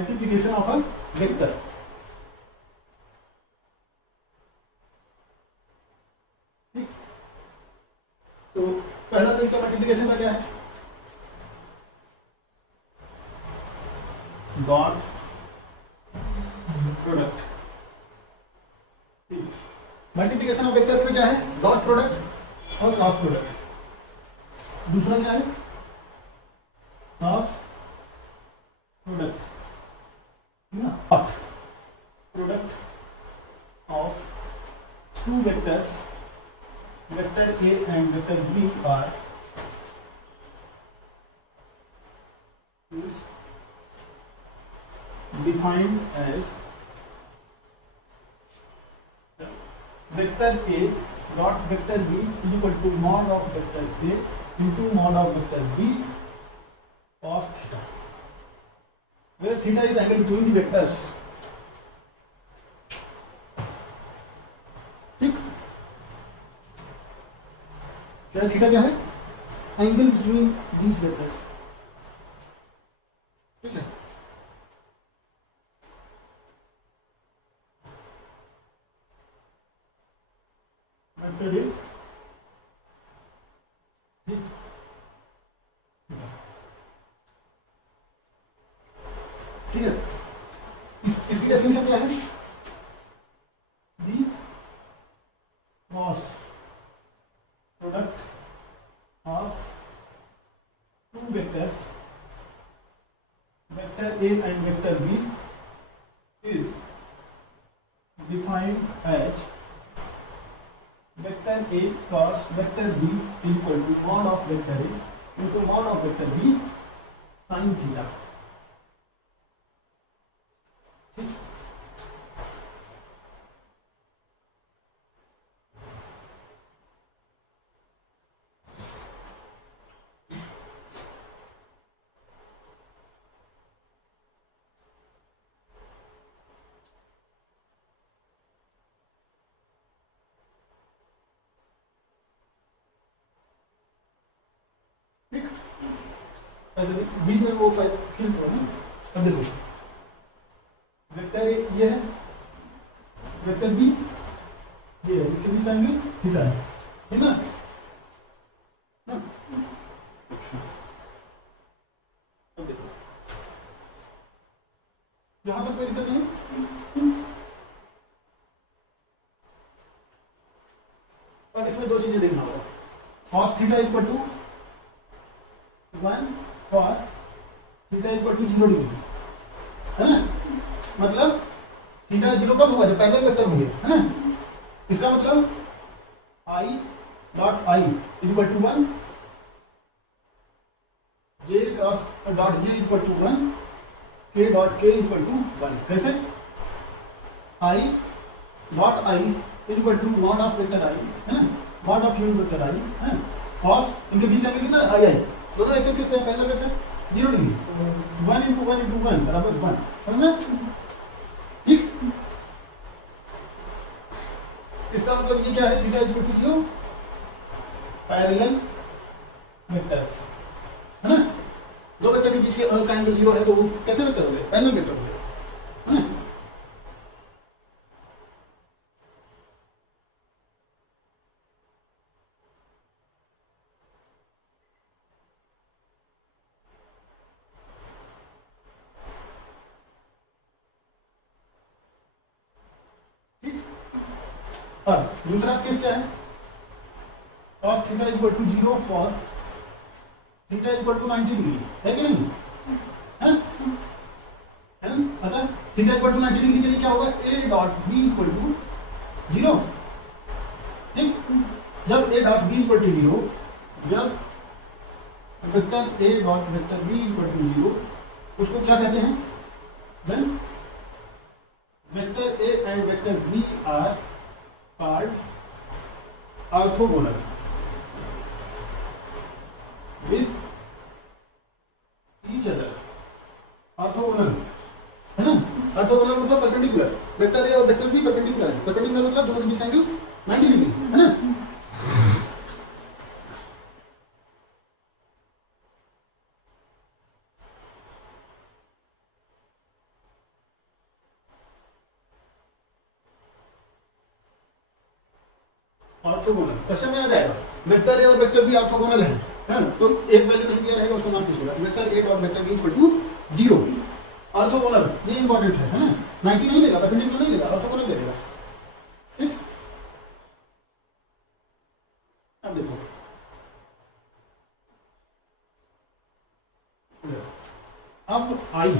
Multiplication of a vector. ठीक, तो पहला तरीका मल्टीप्लिकेशन का क्या है? Dot product. Multiplication of vectors में क्या है? डॉट प्रोडक्ट और क्रॉस प्रोडक्ट। दूसरा क्या है? Cross product, dot product of two vectors, vector A and vector B are is defined as vector A dot vector B is equal to mod of vector A into mod of vector B cos theta, where theta is angle between the vectors। ठीक, क्या theta क्या है? Angle between these vectors. ठीक है, vector ए, ठीक है, इसकी definition क्या है? The cross product of two vectors, vector A and vector B is defined as vector A cross vector B is equal to mod of vector A into mod of vector B sine theta. ठीक, बीच में वो फिर करो ना। अब देखो, vector ए ये है, वेक्टर बी ये है, इसके बीच का एंगल थीटा है, ठीक ना? अब देखो, यहां तक कोई दिक्कत नहीं। अब इसमें दो चीजें देखना होगा। cos theta equal to 1 for theta equal to 0 degree, है ना? मतलब थीटा 0 कब होगा? जब पैरेलल वेक्टर होंगे, है ना? इसका मतलब i dot i equal to 1, j cross dot j equal to 1, k dot k equal to 1। कैसे? i dot i equal to mod of vector i, है ना? Mod of unit vector i, है? cos इनके बीच का angle कितना? i दोनों axis पे parallel vector 0 degree, 1 into 1 into 1 बराबर 1, समझना? ठीक, इसका मतलब ये क्या है? Theta equal to 0 parallel vectors, है ना? दो वेक्टर के बीच का एंगल 0 है तो वो कैसे वेक्टर हो गए? पैरेलल वेक्टर हो गए, है ना? दूसरा केस क्या है? cos theta equal to 0 for theta equal to 90 degree, है कि नहीं? है? अतः थीटा इक्वल टू 90 डिग्री के लिए क्या होगा? a dot b equal to 0। ठीक, जब a dot b equal to 0, जब vector a dot vector b equal to 0, उसको क्या कहते हैं? Then vector a and vector b are called orthogonal with each other। Orthogonal, है ना? ऑर्थोगोनल मतलब परपेंडिकुलर, वेक्टर ए और वेक्टर बी परपेंडिकुलर है। परपेंडिकुलर मतलब दोनों के बीच का एंगल 90 डिग्री, है ना? ऑर्थोगोनल क्वेश्चन में आ जाएगा, वेक्टर ए और वेक्टर बी ऑर्थोगोनल है ना, तो एक वैल्यू नहीं दिया रहेगा उसका मान पूछेगा, vector A dot vector B equal to 0, orthogonal, ये इंपॉर्टेंट है ना, 90 नहीं देगा, परपेंडिकुलर नहीं देगा, ऑर्थोगोनल दे देगा। ठीक, अब देखो अब I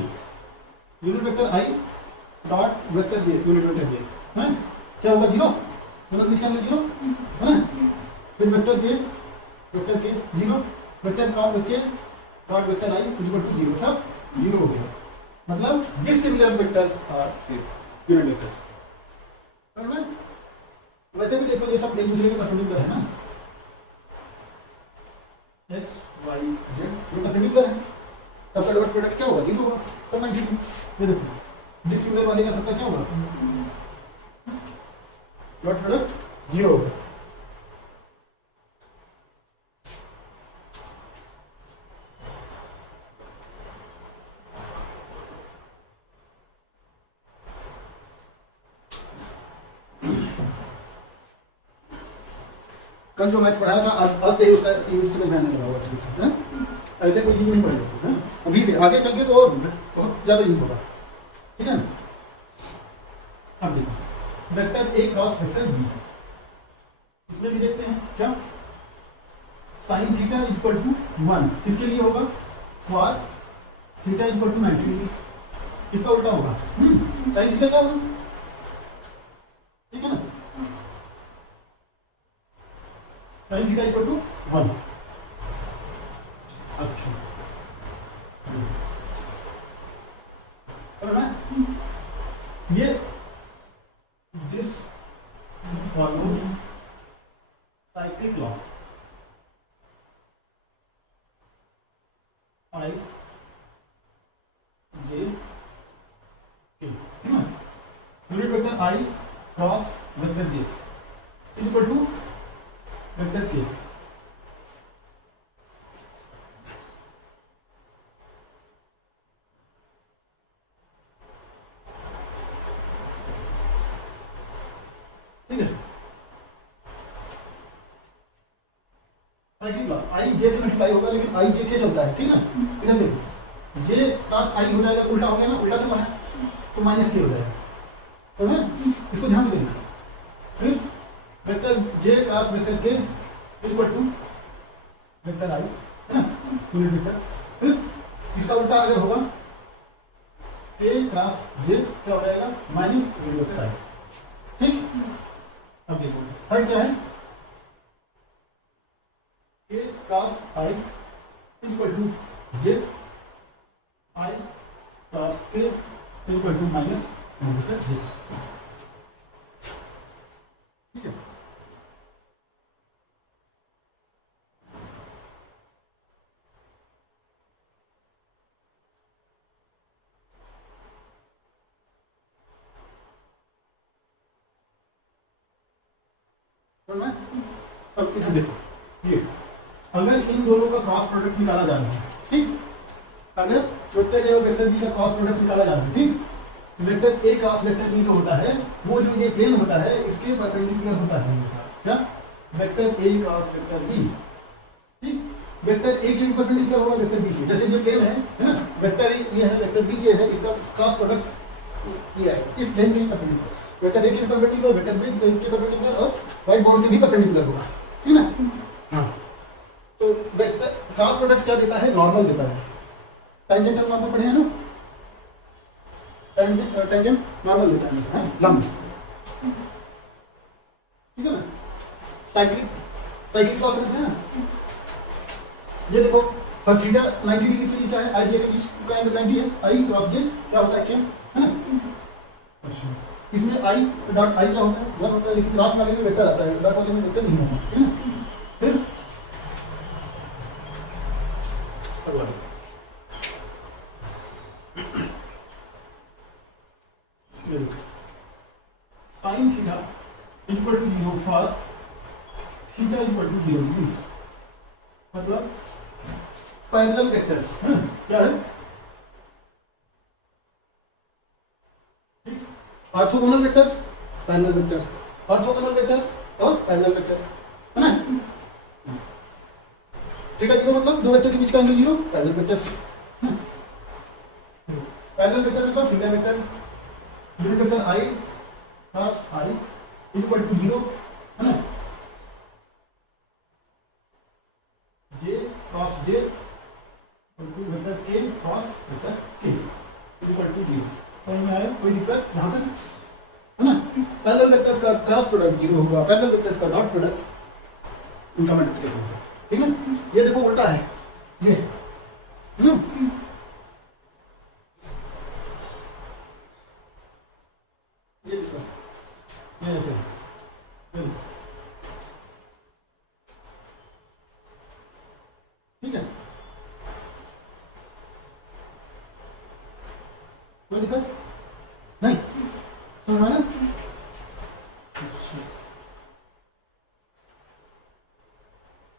unit vector I dot vector J unit vector J है क्या होगा 0, दोनों के बीच का 0 है ना, फिर वेक्टर जे वेक्टर के 0 वेक्टर के dot vector I equal to 0, सब 0 हो गया, मतलब dissimilar vectors are unit vectors. समझ में? वैसे भी देखो ये सब एक दूसरे के परपेंडिकुलर है ना, एक्स वाई जेड ये परपेंडिकुलर है, सबका डॉट प्रोडक्ट क्या होगा 0 होगा, तो 90 ये देखो डिसिमिलर वाले का सबका क्या होगा डॉट प्रोडक्ट 0 होगा। कल जो मैथ पढ़ाया था आज से ही उसका यूज समझ में आने लगा होगा ठीक से, ऐसे कोई चीज नहीं पढ़ाई जाती है, अभी से आगे चल के तो और बहुत ज्यादा यूज होगा। ठीक है, अब देखो vector A cross vector B, इसमें भी देखते हैं क्या, साइन थीटा इक्वल टू 1 किसके लिए होगा, for theta equal to 90 degree, इसका उल्टा होगा साइन थीटा क्या होगा, ठीक है ना, साइन थीटा इक्वल टू 1। अच्छा ये this follows cyclic law, I J K, ठीक है, unit vector I cross vector J equal to vector K, ठीक है, साइक्लिक लॉ आई जे से मल्टीप्लाई होगा लेकिन आई जे के चलता है, ठीक है, इधर देखो जे क्रॉस आई हो जाएगा, उल्टा हो गया ना, उल्टा से बढ़ा तो माइनस के हो जाएगा, तो है इसको ध्यान से देखना, फिर vector J cross vector K equal to vector आई है ना, यूनिट वेक्टर, फिर इसका उल्टा अगर होगा के क्रॉस जे क्या हो जाएगा माइनस यूनिट वेक्टर आई। ठीक, अब देखो थर्ड क्या है, K cross I equal to J I cross K equal to minus unit vector J. ठीक है, अब इधर देखो ये अगर इन दोनों का क्रॉस प्रोडक्ट निकाला जा रहा है, ठीक, अगर वेक्टर ए और वेक्टर बी का क्रॉस प्रोडक्ट निकाला जा रहा है, ठीक, vector A cross vector B जो होता है वो जो ये प्लेन होता है इसके परपेंडिकुलर होता है, क्या vector A cross vector B, ठीक, वेक्टर ए के भी परपेंडिकुलर होगा वेक्टर बी के, जैसे ये प्लेन है ना, वेक्टर ए ये है वेक्टर बी ये है, इसका क्रॉस प्रोडक्ट ये है इस प्लेन के परपेंडिकुलर, वेक्टर ए के परपेंडिकुलर वेक्टर बी के परपेंडिकुलर और व्हाइट बोर्ड के भी परपेंडिकुलर होगा, ठीक है। हाँ, तो वेक्टर क्रॉस प्रोडक्ट क्या देता है, नॉर्मल देता है, टेंजेंटल नॉर्मल पढ़े हैं ना, टेंजेंट नॉर्मल देता है लंब, ठीक है ना, साइक्लिक क्रॉस करते हैं, ये देखो फॉर थीटा 90 डिग्री के लिए क्या है, आई जे के बीच का एंगल 90 है, आई क्रॉस जे क्या होता है के, है ना, अच्छा इसमें आई डॉट आई क्या होता है 1 होता है, लेकिन क्रॉस वाले में वेक्टर आता है, डॉट वाले में वेक्टर नहीं होता, ठीक है। फिर अगला sine theta equal to 0 for theta equal to 0 degree, मतलब पैरेलल वेक्टर क्या है, orthogonal vector parallel vector, orthogonal vector और पैरेलल वेक्टर, थीटा जीरो मतलब दो वेक्टर के बीच का angle zero, parallel vectors. Parallel vector मतलब single vector unit vector I cross I equal to zero, है ना, J cross J equal to vector K cross vector K equal to zero. समझ में आया? कोई दिक्कत यहाँ तक, है ना? पैरेलल वेक्टर्स का क्रॉस प्रोडक्ट जीरो होगा, पैरेलल वेक्टर्स का डॉट प्रोडक्ट उनका मल्टीप्लिकेशन होगा, ठीक है? ये देखो उल्टा है ये, ये ऐसे ठीक है, कोई दिक्कत नहीं, समझ में ना?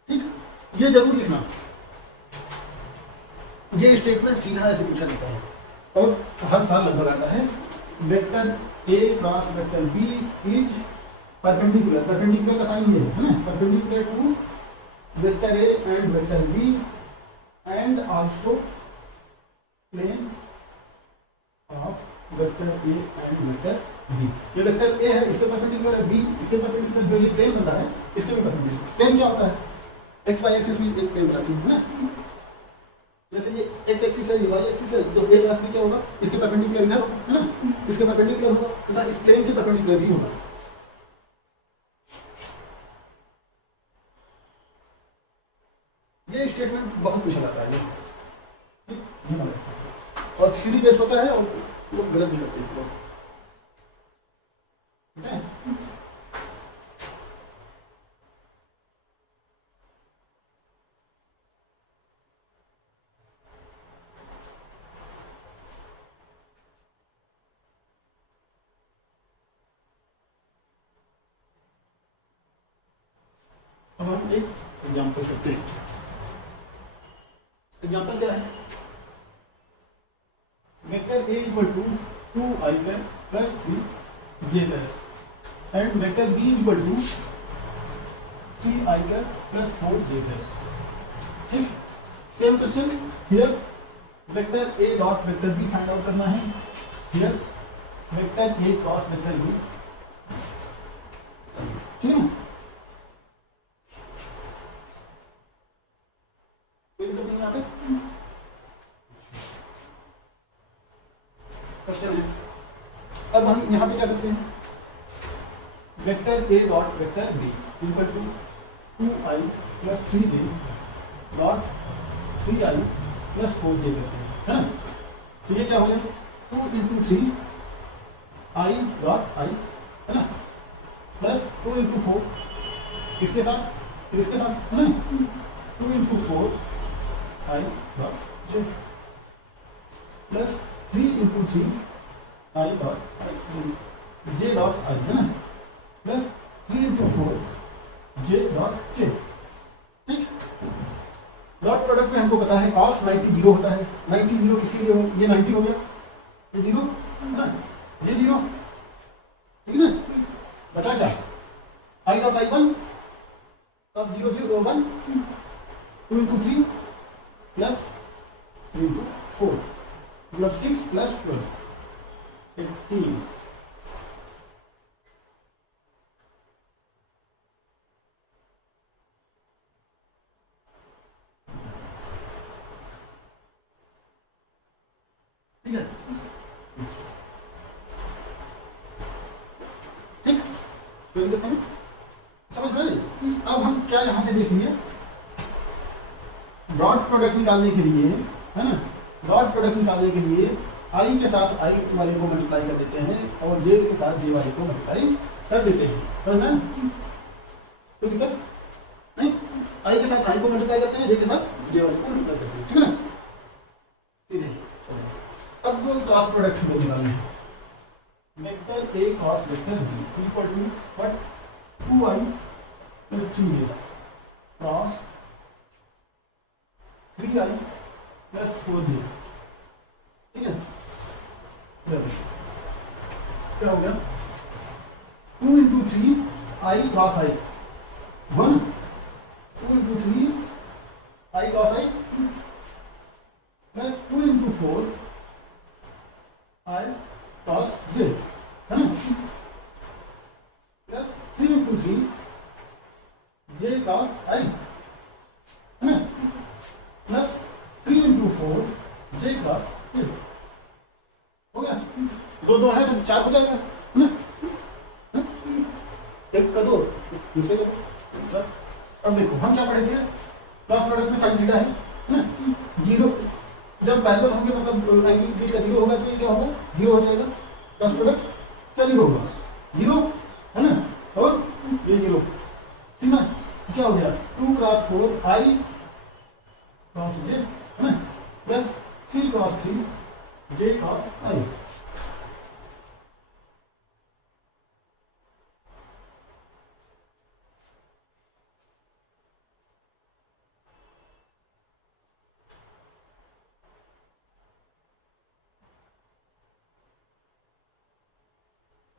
ठीक, ये जरूर लिखना, ये स्टेटमेंट सीधा ऐसे पूछा जाता है और हर साल लगभग आता है। Vector A cross vector B is perpendicular, perpendicular का साइन ये है ना, perpendicular to vector A and vector B and also plane of vector A and vector B. ये वेक्टर ए है, इसके परपेंडिकुलर है, बी इसके परपेंडिकुलर, जो ये प्लेन बन रहा है इसके भी परपेंडिकुलर। प्लेन क्या होता है? एक्स वाई एक्सिस में एक प्लेन बनाती है ना, जैसे ये एक्स एक्सिस है, ये वाई एक्सिस है, तो ए क्रॉस बी क्या होगा? इसके परपेंडिकुलर इधर होगा, है ना, इसके परपेंडिकुलर होगा तथा इस प्लेन के परपेंडिकुलर भी होगा। ये स्टेटमेंट बहुत पूछा जाता है ये और थ्योरी बेस होता है और लोग गलत भी करते हैं, ठीक है? अब हम एक एग्जाम्पल करते हैं। एग्जाम्पल क्या है? Vector A equal to 2i cap plus 3j cap and vector B equal to 3i cap plus 4j cap. ठीक, same question here, vector A dot vector B find out करना है। Here vector A cross vector B, ठीक है? कोई दिक्कत नहीं आते? Question है, अब हम यहाँ पे क्या करते हैं? Vector A dot vector B equal to 2i plus 3j dot 3i plus 4j करते हैं, है ना? तो ये क्या हो गया? 2 इंटू 3 i डॉट i, है ना, प्लस 2 इंटू 4 इसके साथ, इसके साथ, है ना, 2 into 4 i dot j plus 3 into 3 i dot i j dot i, है ना, plus 3 into 4 j dot j। ठीक, डॉट प्रोडक्ट में हमको पता है cos 90 जीरो होता है। 90 जीरो किसके लिए हो? ये 90 हो गया, ये जीरो, है ना, ये जीरो, ठीक है ना? बचा क्या? i dot i 1 cos 0 0 1 2 into 3 plus 3 into 4 मतलब 6 प्लस 12 18। ठीक है, ठीक, कोई दिक्कत नहीं, समझ गए? अब हम क्या यहाँ से देख लिए, डॉट प्रोडक्ट निकालने के लिए, है ना, डॉट प्रोडक्ट निकालने के लिए आई के साथ आई वाले को मल्टीप्लाई कर देते हैं और जे के साथ जे वाले को मल्टीप्लाई कर देते हैं, है ना? कोई दिक्कत नहीं, आई के साथ आई को मल्टीप्लाई करते हैं, जे के साथ जे वाले को मल्टीप्लाई करते हैं, ठीक है ना? सीधे अब वो क्रॉस प्रोडक्ट को निकालना है। Vector A cross vector B equal to what? 2i plus 3j cross 3i plus 4j, ठीक है? क्या हो गया? 2 into 3 i cross i 1, 2 into 3 cross I plus 2 into 4 I cross J, है ना, plus 3 into 3 J cross I, है ना, plus 3 into 4 J cross J. हो गया, दो दो है तो 4 हो जाएगा, है ना, एक का 2 दूसरे का 2। अब देखो हम क्या पढ़े थे, क्रॉस प्रोडक्ट में साइन थीटा है ना, जीरो जब पैरेलल होंगे मतलब एंगल बीच का जीरो होगा तो ये क्या होगा, जीरो हो जाएगा, क्रॉस प्रोडक्ट क्या जीरो होगा, जीरो, है ना, और ये जीरो, ठीक ना, क्या हो गया 2 क्रॉस 4 आई क्रॉस जे, है ना, प्लस 3 क्रॉस 3 जे क्रॉस आई।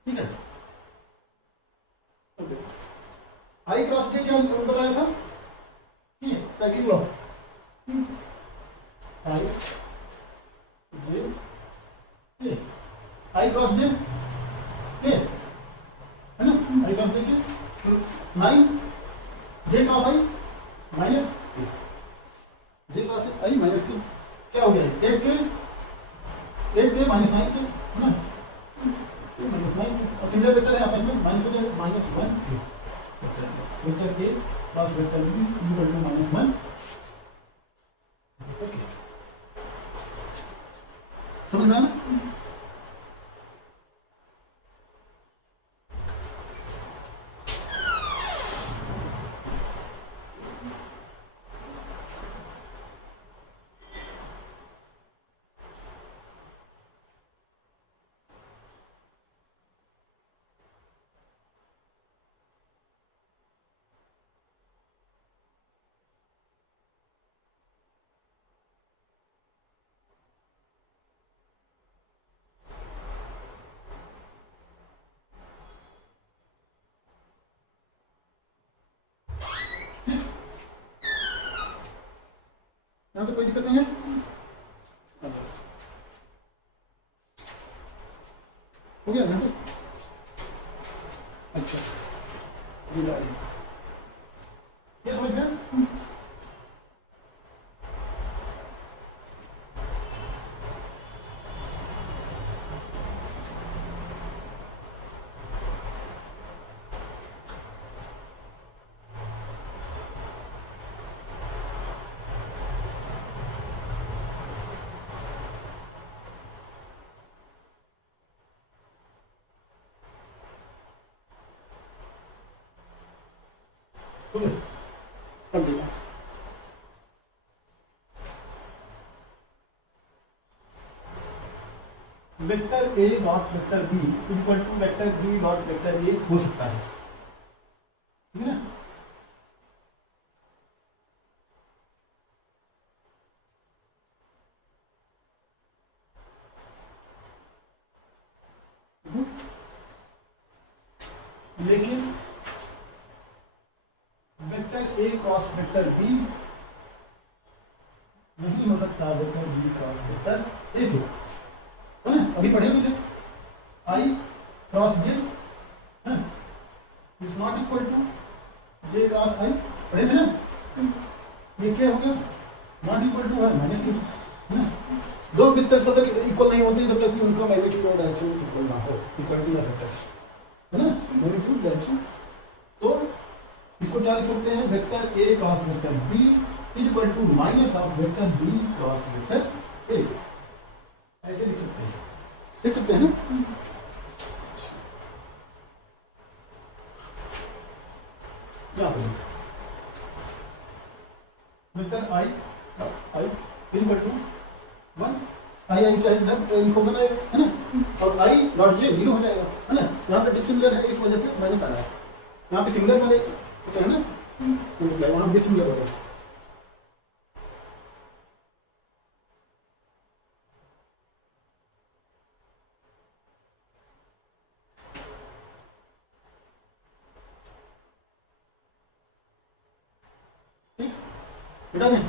ठीक है, आई क्रॉस जे क्या बताया था, ठीक है, साइक्लिक लॉ, आई जे के, आई क्रॉस जे के, है ना, आई क्रॉस जे के 9 जे क्रॉस आई माइनस जे क्रॉस आई माइनस के, क्या हो गया 8 के माइनस 9 के, है ना, माइनस 9 और सिंगल वेक्टर है आपस में माइनस हो जाएगा -1 वेक्टर के plus vector B equal to -1। समझ में आया ना? यहाँ तो कोई दिक्कत नहीं है, हो गया यहाँ से। अच्छा ये समझ गया, ठीक है, अब देखो vector A dot vector B equal to vector B dot vector A हो सकता है, ठीक है ना। लेकिन vector A cross vector B नहीं हो सकता vector B cross vector A को, है ना, अभी पढ़े हुए थे I cross J is not equal to J cross I, पढ़े थे ना, ये क्या हो गया नॉट इक्वल टू है माइनस के, है ना, दो वेक्टर्स तब तक इक्वल नहीं होते जब तक कि उनका मैग्नीट्यूड और डायरेक्शन इक्वल ना हो, इक्वल टू वेक्टर्स, है ना, मैग्नीट्यूड डायरेक्शन। तो इसको क्या लिख सकते हैं, vector A cross vector B equal to minus of vector B cross vector A, ऐसे लिख सकते हैं, लिख सकते हैं ना। क्या vector I equal to 1 I चाहे इधर लिखोगे ना, है ना, और आई डॉट जे जीरो हो जाएगा, है ना, यहाँ पे डिसिमिलर है इस वजह से माइनस आ रहा है, यहाँ पे सिमिलर वाले होते हैं ना, वहाँ डिसिमिलर होता है। ठीक, बेटा नहीं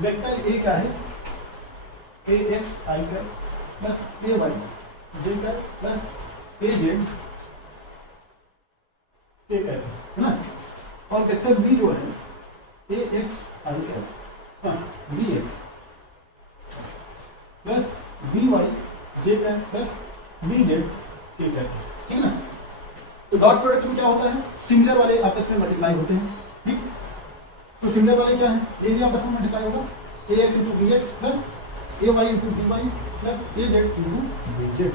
वेक्टर ए क्या है, A X I cap plus A Y J cap plus A Z K cap, है ना। और वेक्टर बी जो है A X I cap B X plus B Y J cap plus B Z K cap, ठीक है ना। तो dot product में क्या होता है, सिमिलर वाले आपस में मल्टीप्लाई होते हैं, ठीक। तो सिमिलर वाले क्या है, ये आपस में मल्टीप्लाई होगा, A X into B X plus A Y into B Y plus A Z into B Z,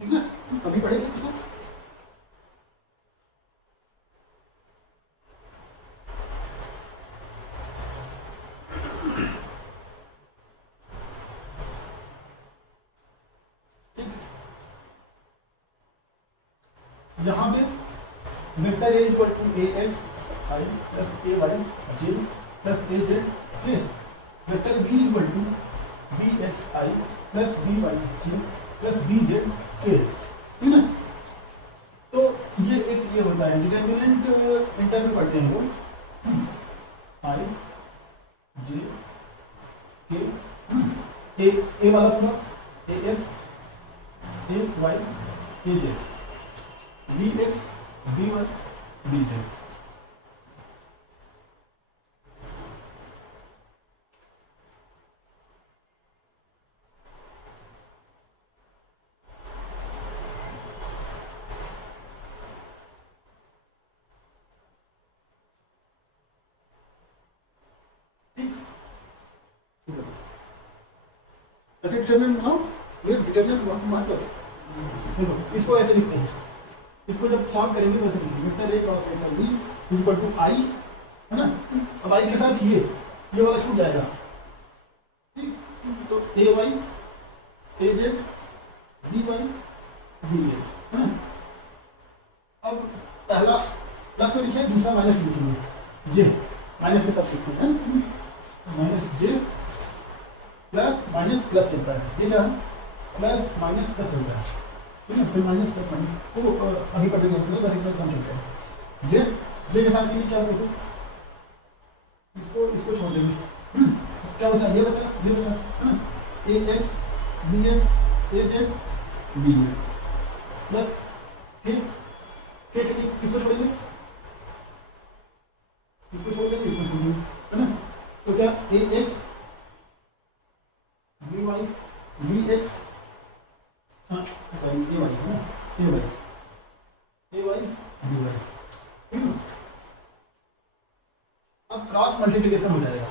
ठीक है। अभी पढ़ेंगे इसको। यहाँ पे vector A equal to A X I plus A Y J plus A Z K, vector B equal to B X I plus B Y J plus B Z K, ठीक है। तो ये एक ये होता है डिटरमिनेंट, इंटर में पढ़ते हैं वो आई जे के, ए वाला पूरा A X A Y A Z B X B Y B Z, ऐसे डिटरमिनेंट बनाओ, ये डिटरमिनेंट मार्क करो, देखो इसको ऐसे लिखते हैं, इसको जब सॉल्व करेंगे वैसे लिखेंगे vector A cross vector B equal to I, है ना। अब आई के साथ ये वाला छूट जाएगा, ठीक। तो A Y A Z B Y B Z, है ना। अब पहला प्लस में लिखे, दूसरा माइनस लिखेंगे, जे माइनस के साथ लिखते हैं, माइनस जे प्लस माइनस प्लस चलता है, ये क्या है प्लस माइनस प्लस होता है, ठीक है। फिर माइनस प्लस माइनस तो अभी पढ़ेंगे हम लोग, बस इतना काम चलता है। जे जे के साथ क्या होगा, इसको छोड़ देंगे, क्या बचा, ये बचा, है ना। ए एक्स बी एक्स ए जेड बी जेड प्लस फिर के किसको छोड़ेंगे, इसको छोड़ देंगे, इसको छोड़ देंगे, है ना। तो क्या A X B Y B X, हाँ सॉरी ए वाई है ना, ए वाई बी वाई, ठीक है। अब क्रॉस मल्टीप्लिकेशन हो जाएगा,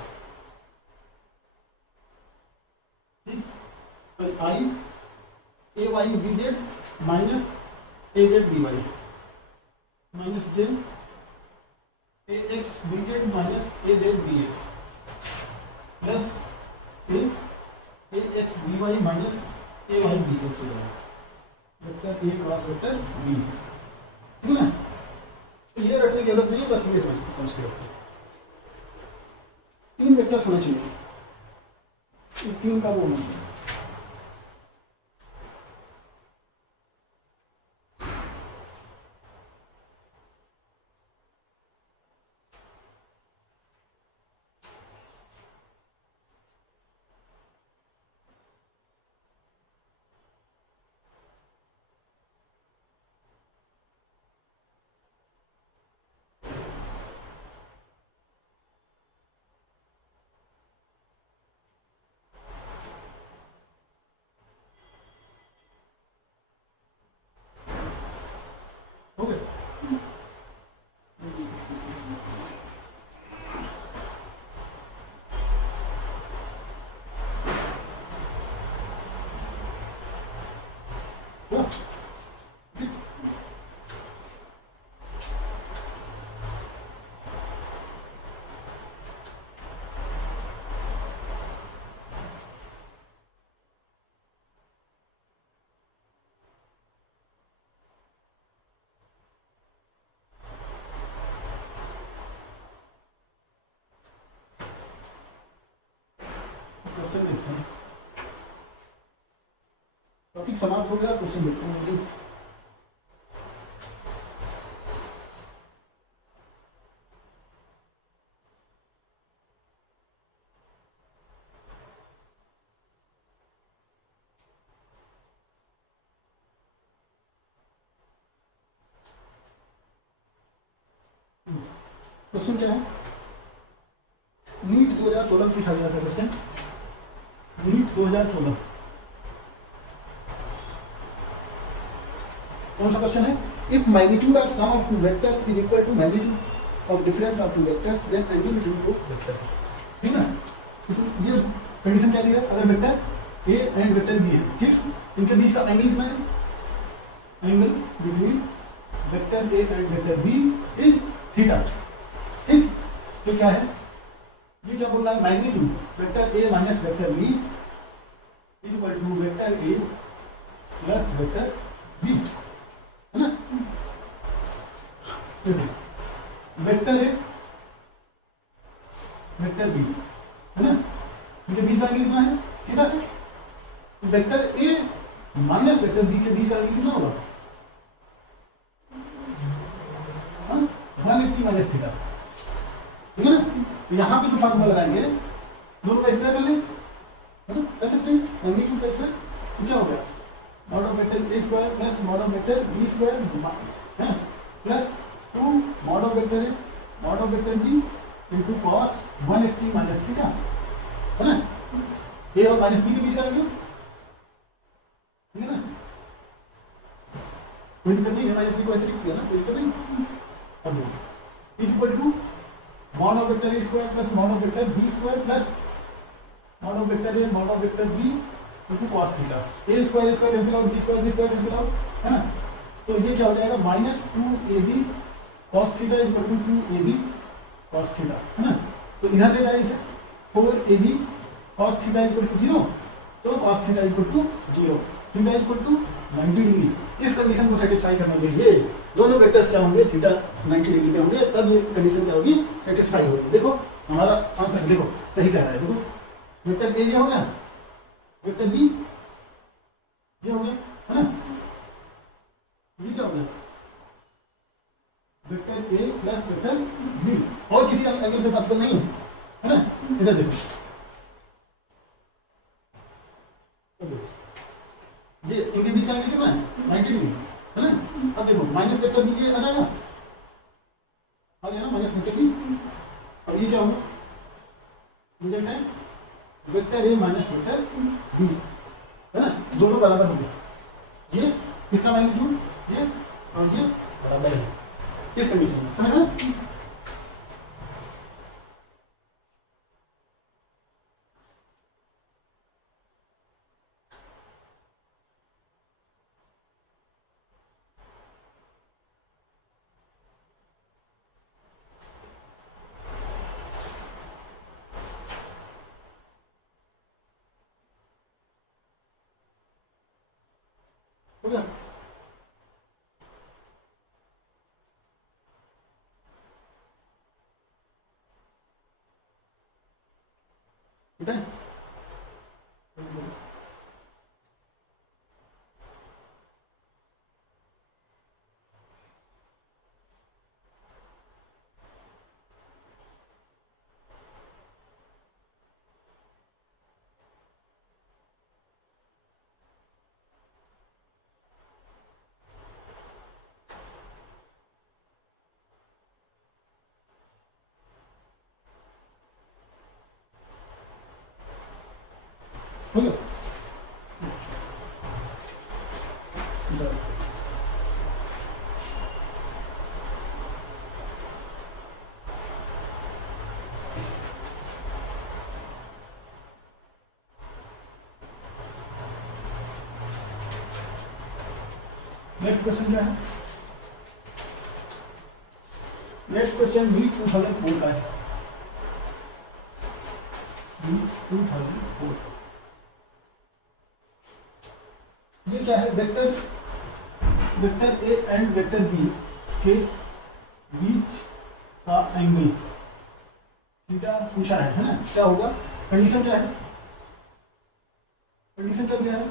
ठीक। तो I A Y B Z minus A Z B Y minus J A X B Z minus A Z B X plus A X B Y minus A Y B Z हो जाएगा, vector A cross vector B, ठीक है। तो ये रखने की जरूरत नहीं है, बस ये समझ के रखो, तीन वेक्टर्स होने चाहिए, तीन का वो होना चाहिए। क्वेश्चन देखते हैं, टॉपिक समाप्त हो गया, क्वेश्चन देखते हैं मुझे। क्वेश्चन क्या है, नीट 2016 पूछा गया था क्वेश्चन, नीट 2016 कौन सा क्वेश्चन है, if magnitude of sum of two vectors is equal to magnitude of difference of two vectors then angle between two vector, ठीक है ना। ये कंडीशन क्या दी है, अगर vector A and vector B है, ठीक, इनके बीच का एंगल कितना है, angle between vector A and vector B is theta, ठीक। तो क्या है, ये क्या बोल रहा है, magnitude vector A minus vector B is equal to vector A plus vector B, है ना। वेक्टर ए वेक्टर बी, है ना, इनके बीच का एंगल कितना है, थीटा है। Vector A minus vector B के बीच का एंगल कितना होगा, 180 माइनस थीटा, ठीक है ना। यहाँ पे जो फार्मूला लगाएंगे दोनों का स्क्वायर कर लें, है ना, कर सकते हैं, मैग्नीट्यूड का स्क्वायर, तो क्या हो गया, mod of vector A square plus mod of vector B square है plus 2 mod of vector A mod of vector B into cos 180 minus theta, है ना। ए और माइनस बी के बीच का एंगल, ठीक है ना, कोई दिक्कत नहीं है, माइनस बी को ऐसे लिख दिया ना, कोई दिक्कत नहीं। अब देखो equal to mod of vector A square plus mod of vector B square plus mod of vector A mod of vector B into cos theta, A square square cancel out, B square cancel out, है ना। तो ये क्या हो जाएगा, minus 2ab cos theta equal to 2ab cos theta, है ना। तो इधर ले जाए इसे 4ab cos theta equal to 0, तो cos theta equal to 0, theta equal to 90 degree. इस कंडीशन को सेटिस्फाई करने के लिए दोनों वेक्टर्स क्या होंगे, थीटा 90 डिग्री पे होंगे, तब ये कंडीशन क्या होगी, सेटिस्फाई होगी। देखो हमारा आंसर देखो सही कह रहा है, देखो वेक्टर ए ये हो गया, वेक्टर बी ये हो गया, है ना, ये क्या हो गया, vector A plus vector B, और किसी एंगल पे पॉसिबल नहीं है ना। इधर देखो ये इनके बीच का एंगल कितना है, 90 डिग्री, है ना। अब देखो माइनस वेक्टर बी ये आ जाएगा, आ गया ना माइनस वेक्टर बी, और ये क्या होगा, रिजल्ट है vector A minus vector B, है ना, दोनों बराबर होंगे, ये इसका मैग्नीट्यूड ये और ये बराबर है, इस कंडीशन में समझ में। हो गया, ठीक है। हो गया, नेक्स्ट क्वेश्चन क्या है, नेक्स्ट क्वेश्चन नीट 2004 का है, नीट 2004। ये क्या है, vector vector A and vector B के बीच का एंगल थीटा पूछा है ना, क्या होगा, कंडीशन क्या है, कंडीशन क्या दिया है,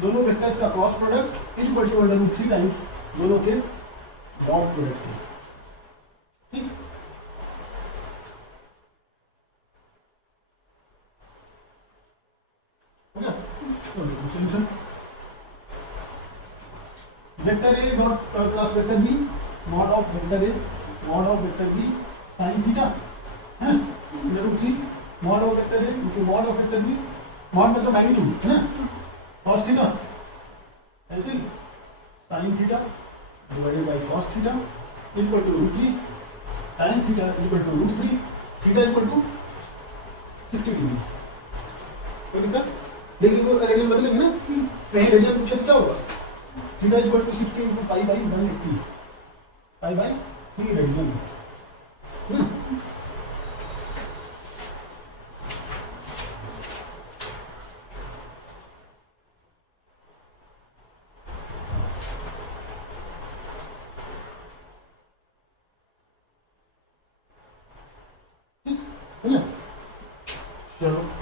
दोनों वेक्टर्स का cross product is equal to √3 times दोनों के डॉट प्रोडक्ट है, ठीक। हो गया, solution vector A dot plus vector B mod of vector A mod of vector B sine theta है under root 3 mod of vector A into mod of vector B, mod मतलब magnitude है ना, cos theta ऐसे sine theta divided by cos theta equal to root 3 tan theta equal to root 3 theta equal to 60 degree. कोई दिक्कत? Degree को radian बदलेंगे ना, कहीं रेडियन पूछे क्या होगा, theta equal to 60 into pi by 180 pi by 3 radian है ना। ठीक है ना, चलो